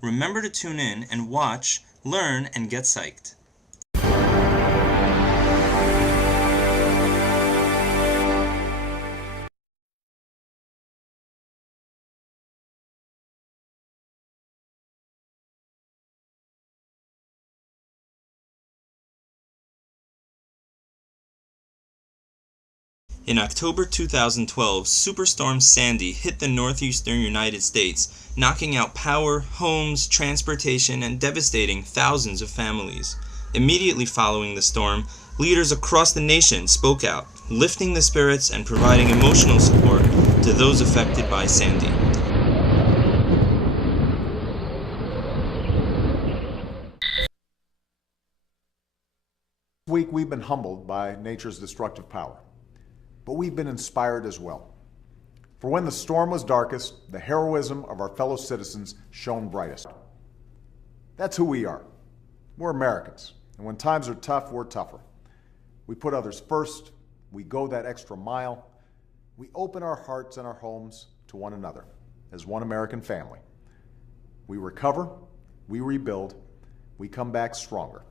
Remember to tune in and watch, learn, and get psyched. In October 2012, Superstorm Sandy hit the northeastern United States, knocking out power, homes, transportation, and devastating thousands of families. Immediately following the storm, leaders across the nation spoke out, lifting the spirits and providing emotional support to those affected by Sandy. This week we've been humbled by nature's destructive power, but we've been inspired as well. For when the storm was darkest, the heroism of our fellow citizens shone brightest. That's who we are. We're Americans, and when times are tough, we're tougher. We put others first, we go that extra mile, we open our hearts and our homes to one another as one American family. We recover, we rebuild, we come back stronger,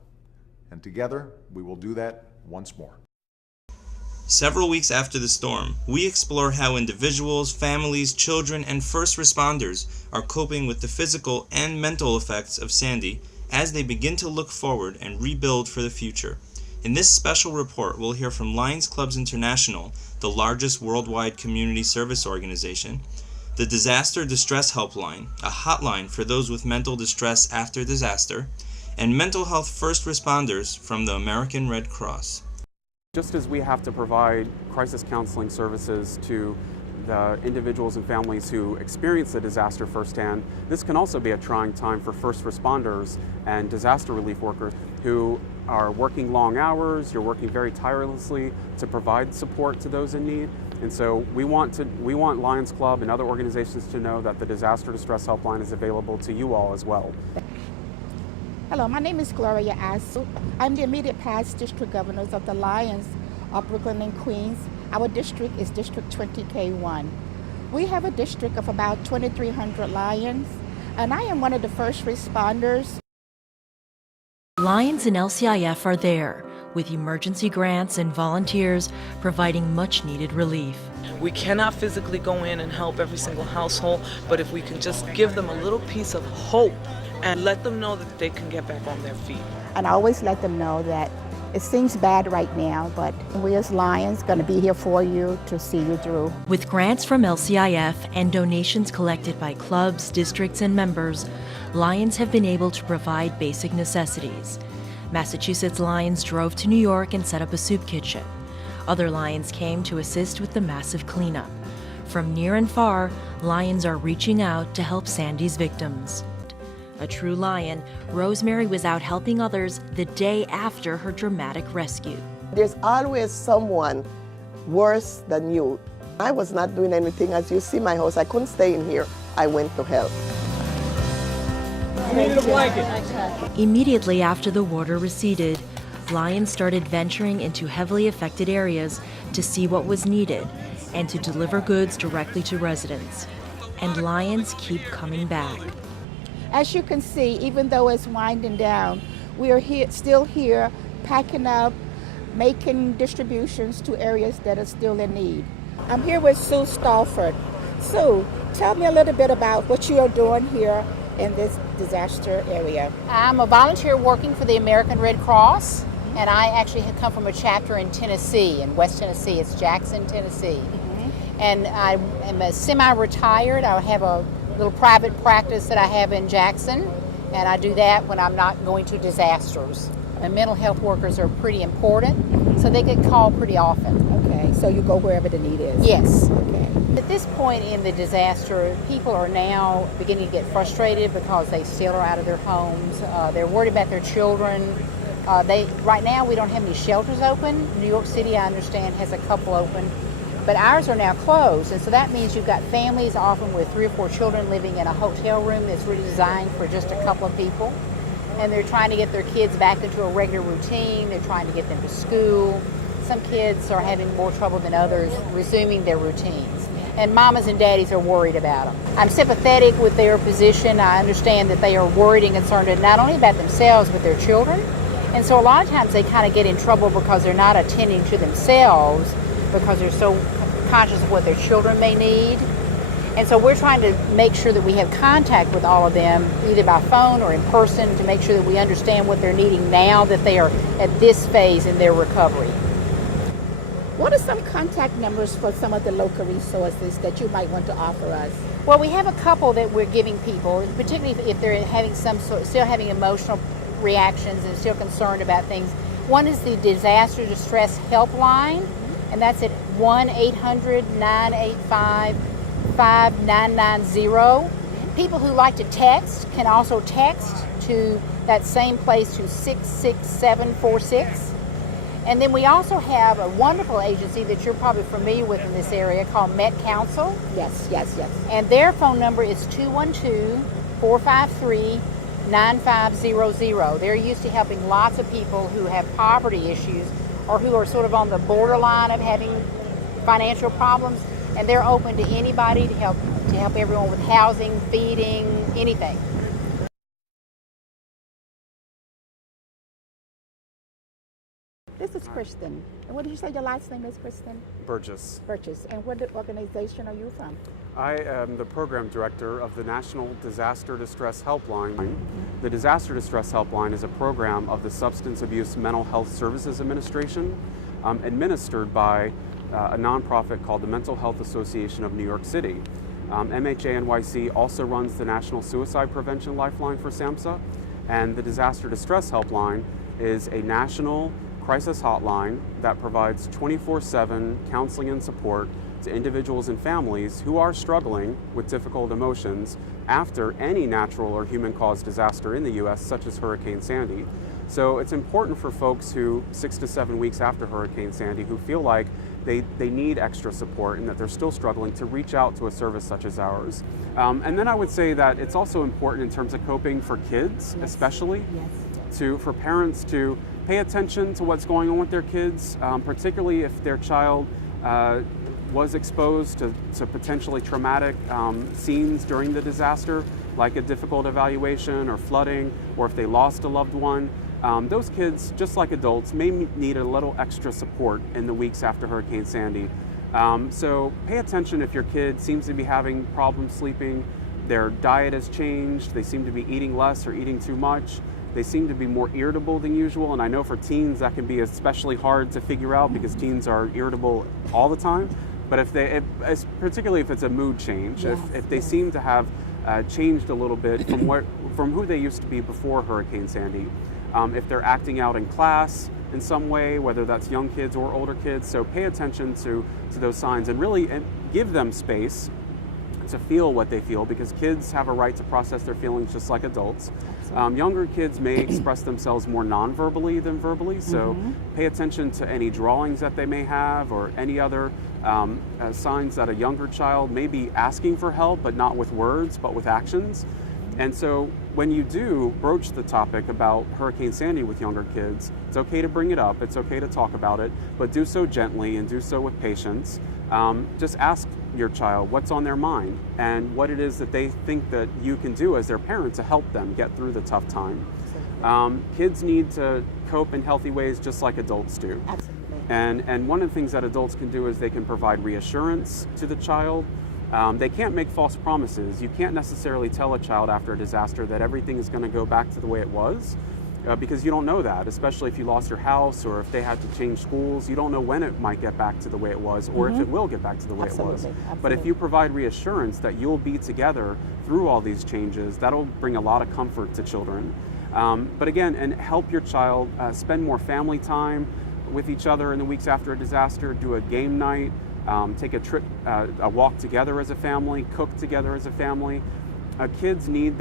and together we will do that once more. Several weeks after the storm, we explore how individuals, families, children, and first responders are coping with the physical and mental effects of Sandy as they begin to look forward and rebuild for the future. In this special report, we'll hear from Lions Clubs International, the largest worldwide community service organization, the Disaster Distress Helpline, a hotline for those with mental distress after disaster, and mental health first responders from the American Red Cross. Just as we have to provide crisis counseling services to the individuals and families who experience the disaster firsthand, this can also be a trying time for first responders and disaster relief workers who are working long hours. You're working very tirelessly to provide support to those in need. And so we want Lions Club and other organizations to know that the Disaster Distress Helpline is available to you all as well. Hello, my name is Gloria Asu. I'm the immediate past district governors of the Lions of Brooklyn and Queens. Our district is District 20K1. We have a district of about 2,300 Lions, and I am one of the first responders. Lions and LCIF are there with emergency grants and volunteers providing much needed relief. We cannot physically go in and help every single household, but if we can just give them a little piece of hope and let them know that they can get back on their feet. And I always let them know that it seems bad right now, but we as Lions going to be here for you to see you through. With grants from LCIF and donations collected by clubs, districts, and members, Lions have been able to provide basic necessities. Massachusetts Lions drove to New York and set up a soup kitchen. Other Lions came to assist with the massive cleanup. From near and far, Lions are reaching out to help Sandy's victims. A true Lion, Rosemary was out helping others the day after her dramatic rescue. There's always someone worse than you. I was not doing anything. As you see my house, I couldn't stay in here. I went to help. I needed a blanket. Immediately after the water receded, Lions started venturing into heavily affected areas to see what was needed and to deliver goods directly to residents. And Lions keep coming back. As you can see, even though it's winding down, we are still here, packing up, making distributions to areas that are still in need. I'm here with Sue Stalford. Sue, tell me a little bit about what you are doing here in this disaster area. I'm a volunteer working for the American Red Cross, and I actually have come from a chapter in Tennessee, in West Tennessee. It's Jackson, Tennessee. And I am a semi-retired. I have a little private practice that I have in Jackson, and I do that when I'm not going to disasters. And mental health workers are pretty important, so they get called pretty often. Okay, so you go wherever the need is? Yes. Okay. At this point in the disaster, people are now beginning to get frustrated because they still are out of their homes. They're worried about their children. Right now, we don't have any shelters open. New York City, I understand, has a couple open. But ours are now closed, and so that means you've got families often with 3 or 4 children living in a hotel room that's really designed for just a couple of people. And they're trying to get their kids back into a regular routine. They're trying to get them to school. Some kids are having more trouble than others resuming their routines. and mamas and daddies are worried about them. I'm sympathetic with their position. I understand that they are worried and concerned not only about themselves but their children. And so a lot of times they kind of get in trouble because they're not attending to themselves because they're so conscious of what their children may need. And so we're trying to make sure that we have contact with all of them, either by phone or in person, to make sure that we understand what they're needing now that they are at this phase in their recovery. What are some contact numbers for some of the local resources that you might want to offer us? Well, we have a couple that we're giving people, particularly if they're having still having emotional reactions and still concerned about things. One is the Disaster Distress Helpline, and that's at 1-800-985-5990. People who like to text can also text to that same place to 66746. And then we also have a wonderful agency that you're probably familiar with in this area called Met Council. Yes. And their phone number is 212-453-9500. They're used to helping lots of people who have poverty issues or who are sort of on the borderline of having financial problems. And they're open to anybody to help everyone with housing, feeding, anything. This is Kristen. And what did you say your last name is, Kristen? Burgess. Burgess. And what organization are you from? I am the program director of the National Disaster Distress Helpline. The Disaster Distress Helpline is a program of the Substance Abuse Mental Health Services Administration, administered by a nonprofit called the Mental Health Association of New York City. MHA NYC also runs the National Suicide Prevention Lifeline for SAMHSA, and the Disaster Distress Helpline is a national crisis hotline that provides 24/7 counseling and support to individuals and families who are struggling with difficult emotions after any natural or human-caused disaster in the U.S., such as Hurricane Sandy. So it's important for folks who, 6 to 7 weeks after Hurricane Sandy, who feel like they need extra support and that they're still struggling, to reach out to a service such as ours. And then I would say that it's also important in terms of coping for kids, especially, for parents to pay attention to what's going on with their kids, particularly if their child was exposed to potentially traumatic scenes during the disaster, like a difficult evaluation or flooding, or if they lost a loved one. Those kids, just like adults, may need a little extra support in the weeks after Hurricane Sandy. So pay attention if your kid seems to be having problems sleeping, their diet has changed, they seem to be eating less or eating too much, they seem to be more irritable than usual, and I know for teens that can be especially hard to figure out because teens are irritable all the time. But particularly if it's a mood change, if they seem to have changed a little bit from who they used to be before Hurricane Sandy, if they're acting out in class in some way, whether that's young kids or older kids. So pay attention to those signs and really give them space to feel what they feel, because kids have a right to process their feelings just like adults. Younger kids may express themselves more non-verbally than verbally, so pay attention to any drawings that they may have or any other signs that a younger child may be asking for help, but not with words, but with actions. And so when you do broach the topic about Hurricane Sandy with younger kids, it's okay to bring it up, it's okay to talk about it, but do so gently and do so with patience. Just ask your child what's on their mind and what it is that they think that you can do as their parent to help them get through the tough time. Kids need to cope in healthy ways just like adults do. Absolutely. And one of the things that adults can do is they can provide reassurance to the child. They can't make false promises. You can't necessarily tell a child after a disaster that everything is going to go back to the way it was, because you don't know that, especially if you lost your house or if they had to change schools. You don't know when it might get back to the way it was or if it will get back to the way it was. But if you provide reassurance that you'll be together through all these changes, that'll bring a lot of comfort to children. But again, and help your child spend more family time with each other in the weeks after a disaster. Do a game night, take a trip, a walk together as a family, cook together as a family. Kids need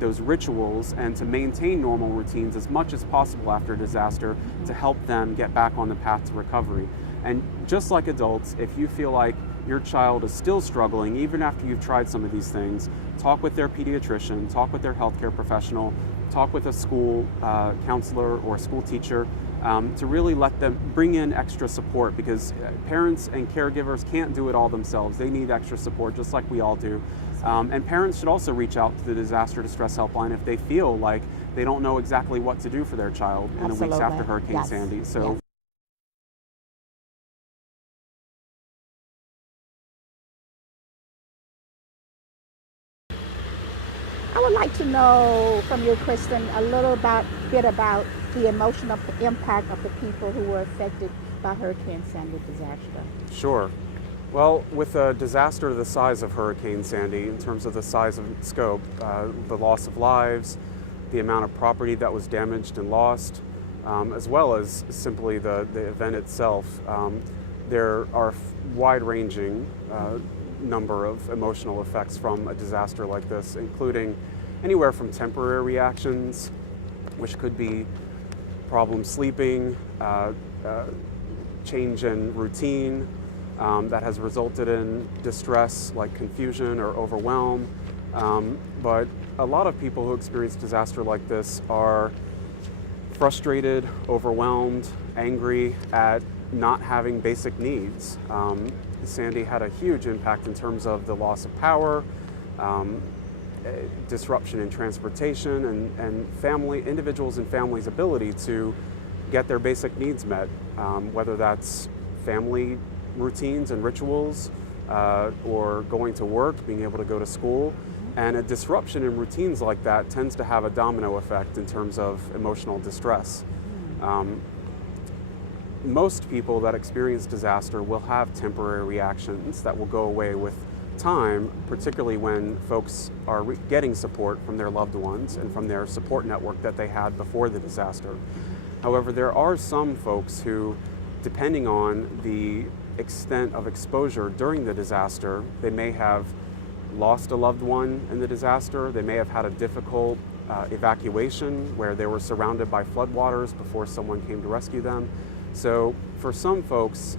those rituals and to maintain normal routines as much as possible after a disaster to help them get back on the path to recovery. And just like adults, if you feel like your child is still struggling, even after you've tried some of these things, talk with their pediatrician, talk with their healthcare professional, talk with a school counselor or a school teacher, to really let them bring in extra support, because parents and caregivers can't do it all themselves. They need extra support just like we all do. And parents should also reach out to the Disaster Distress Helpline if they feel like they don't know exactly what to do for their child in the weeks after Hurricane Sandy. So. I would like to know from you, Kristen, a little bit about the emotional impact of the people who were affected by Hurricane Sandy disaster. Sure. Well, with a disaster the size of Hurricane Sandy, in terms of the size of scope, the loss of lives, the amount of property that was damaged and lost, as well as simply the event itself, there are wide-ranging number of emotional effects from a disaster like this, including anywhere from temporary reactions, which could be problems sleeping, change in routine that has resulted in distress like confusion or overwhelm. But a lot of people who experience disaster like this are frustrated, overwhelmed, angry at not having basic needs. Sandy had a huge impact in terms of the loss of power, disruption in transportation, and individuals and families' ability to get their basic needs met, whether that's family routines and rituals, or going to work, being able to go to school. And a disruption in routines like that tends to have a domino effect in terms of emotional distress. Most people that experience disaster will have temporary reactions that will go away with time, particularly when folks are getting support from their loved ones and from their support network that they had before the disaster. However, there are some folks who, depending on the extent of exposure during the disaster, they may have lost a loved one in the disaster, they may have had a difficult evacuation where they were surrounded by floodwaters before someone came to rescue them. So for some folks,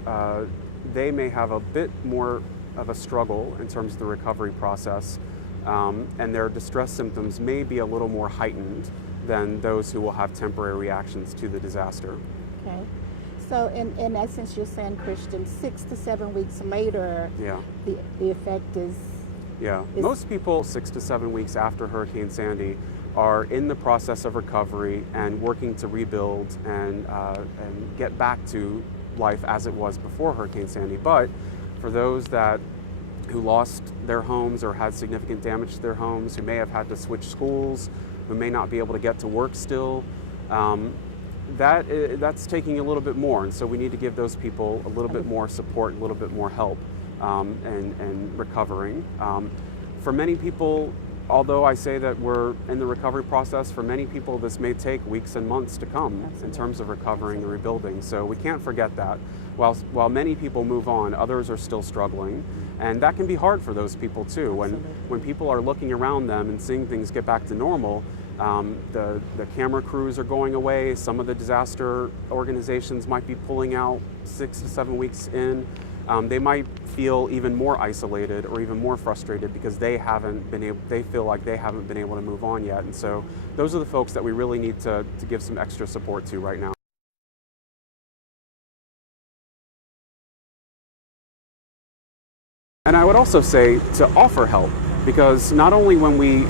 they may have a bit more of a struggle in terms of the recovery process, and their distress symptoms may be a little more heightened than those who will have temporary reactions to the disaster. Okay. So in essence, you're saying, Christian, 6 to 7 weeks later, the effect is... Yeah, most people 6 to 7 weeks after Hurricane Sandy are in the process of recovery and working to rebuild and get back to life as it was before Hurricane Sandy. But for those who lost their homes or had significant damage to their homes, who may have had to switch schools, who may not be able to get to work still, that's taking a little bit more. And so we need to give those people a little bit more support, a little bit more help and recovering. For many people, although I say that we're in the recovery process, for many people this may take weeks and months to come in terms of recovering and rebuilding. So we can't forget that. While many people move on, others are still struggling. And that can be hard for those people too. When people are looking around them and seeing things get back to normal, the camera crews are going away. Some of the disaster organizations might be pulling out 6 to 7 weeks in. They might feel even more isolated or even more frustrated because they feel like they haven't been able to move on yet. And so those are the folks that we really need to give some extra support to right now. And I would also say to offer help, because not only when we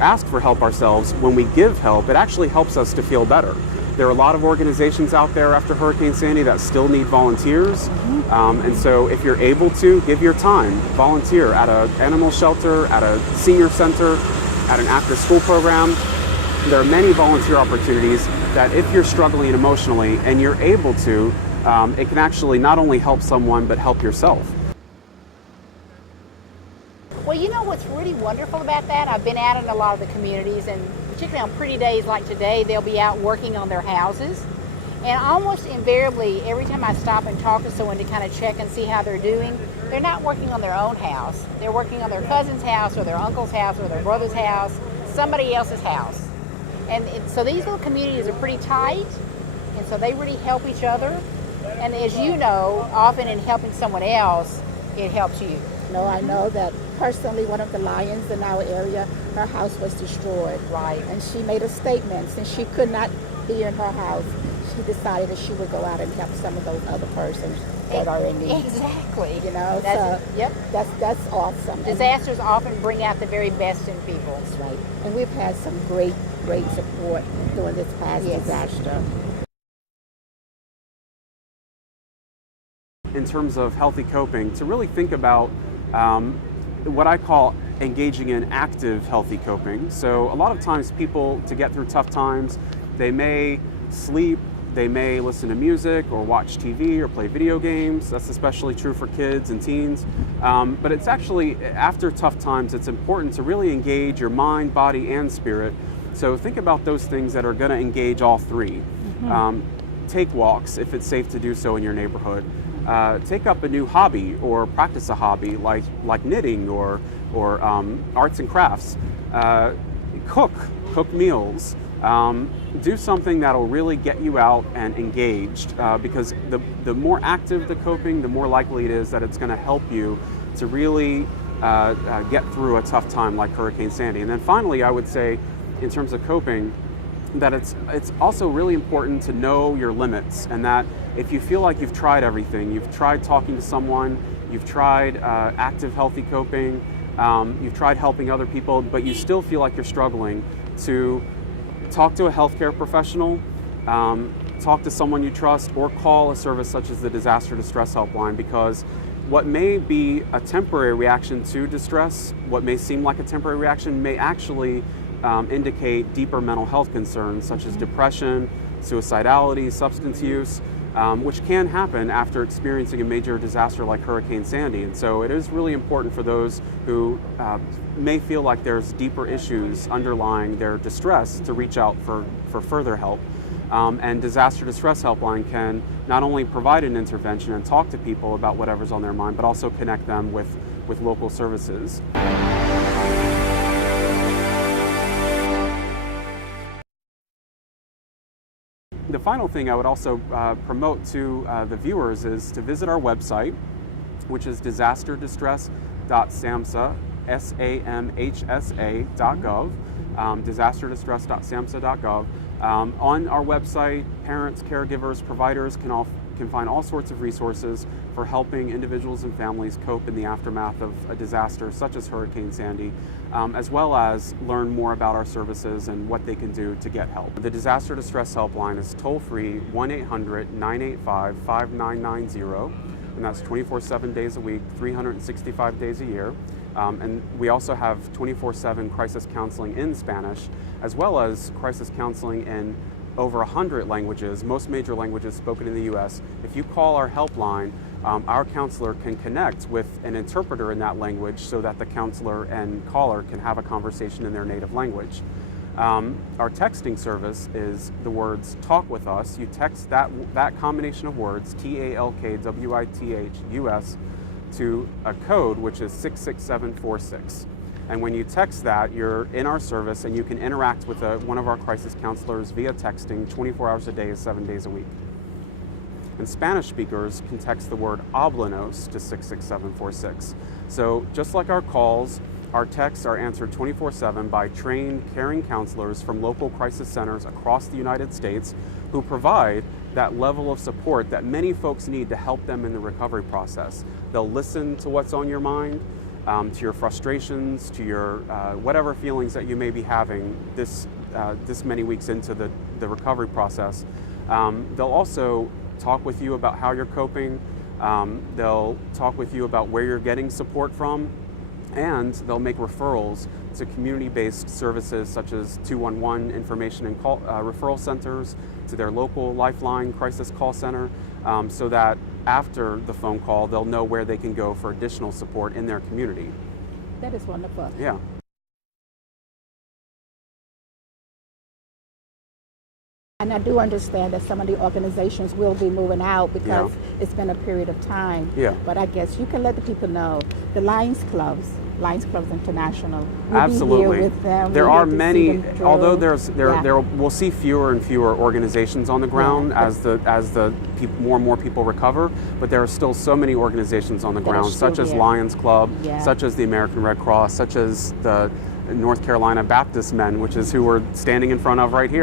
ask for help ourselves, when we give help, it actually helps us to feel better. There are a lot of organizations out there after Hurricane Sandy that still need volunteers. And so if you're able to, give your time, volunteer at an animal shelter, at a senior center, at an after-school program. There are many volunteer opportunities that if you're struggling emotionally and you're able to, it can actually not only help someone, but help yourself. Well, you know what's really wonderful about that? I've been out in a lot of the communities, and particularly on pretty days like today, they'll be out working on their houses. And almost invariably, every time I stop and talk to someone to kind of check and see how they're doing, they're not working on their own house. They're working on their cousin's house or their uncle's house or their brother's house, somebody else's house. And so these little communities are pretty tight, and so they really help each other. And as you know, often in helping someone else, it helps you. No, I know that personally one of the Lions in our area, her house was destroyed. Right. And she made a statement since she could not be in her house. she decided that she would go out and help some of those other persons that are in need. Exactly. You know, Yep. That's awesome. Disasters often bring out the very best in people. That's right. And we've had some great support during this past disaster. In terms of healthy coping, to really think about what I call engaging in active healthy coping. So a lot of times people, to get through tough times, they may sleep, they may listen to music or watch TV or play video games. That's especially true for kids and teens. But it's actually, after tough times, it's important to really engage your mind, body, and spirit. So think about those things that are going to engage all three. Take walks if it's safe to do so in your neighborhood. Take up a new hobby or practice a hobby like knitting or arts and crafts. Cook meals. Do something that'll really get you out and engaged, because the more active the coping, the more likely it is that it's going to help you to really get through a tough time like Hurricane Sandy. And then finally, I would say, in terms of coping, that it's also really important to know your limits, and that if you feel like you've tried everything, you've tried talking to someone, you've tried active healthy coping, you've tried helping other people, but you still feel like you're struggling, to talk to a healthcare professional, talk to someone you trust, or call a service such as the Disaster Distress Helpline, because what may be a temporary reaction to distress, what may seem like a temporary reaction, may actually indicate deeper mental health concerns such as depression, suicidality, substance use, which can happen after experiencing a major disaster like Hurricane Sandy. And so it is really important for those who may feel like there's deeper issues underlying their distress to reach out for further help. And Disaster Distress Helpline can not only provide an intervention and talk to people about whatever's on their mind, but also connect them with local services. The final thing I would also promote to the viewers is to visit our website, which is disasterdistress.samhsa.gov, disasterdistress.samhsa.gov. On our website, parents, caregivers, providers can find all sorts of resources for helping individuals and families cope in the aftermath of a disaster such as Hurricane Sandy, as well as learn more about our services and what they can do to get help. The Disaster Distress Helpline is toll-free 1-800-985-5990, and that's 24/7 days a week, 365 days a year. And we also have 24/7 crisis counseling in Spanish, as well as crisis counseling in over 100 languages, most major languages spoken in the U.S. If you call our helpline, our counselor can connect with an interpreter in that language so that the counselor and caller can have a conversation in their native language. Our texting service is the words "talk with us." You text that combination of words, TALKWITHUS, to a code which is 66746. And when you text that, you're in our service and you can interact with one of our crisis counselors via texting 24 hours a day, 7 days a week. And Spanish speakers can text the word "hablanos" to 66746. So just like our calls, our texts are answered 24/7 by trained, caring counselors from local crisis centers across the United States who provide that level of support that many folks need to help them in the recovery process. They'll listen to what's on your mind, to your frustrations, to your whatever feelings that you may be having this many weeks into the recovery process. They'll also talk with you about how you're coping. They'll talk with you about where you're getting support from, and they'll make referrals to community-based services such as 211 information and call, referral centers, to their local Lifeline crisis call center, so that after the phone call, they'll know where they can go for additional support in their community. That is wonderful. Yeah. And I do understand that some of the organizations will be moving out because it's been a period of time. Yeah. But I guess you can let the people know the Lions Clubs International. Absolutely. Be here with them. There are many, although there Yeah. we'll see fewer and fewer organizations on the ground as more and more people recover, but there are still so many organizations on the ground, such as Lions Club, such as the American Red Cross, such as the North Carolina Baptist Men, which is who we're standing in front of right here.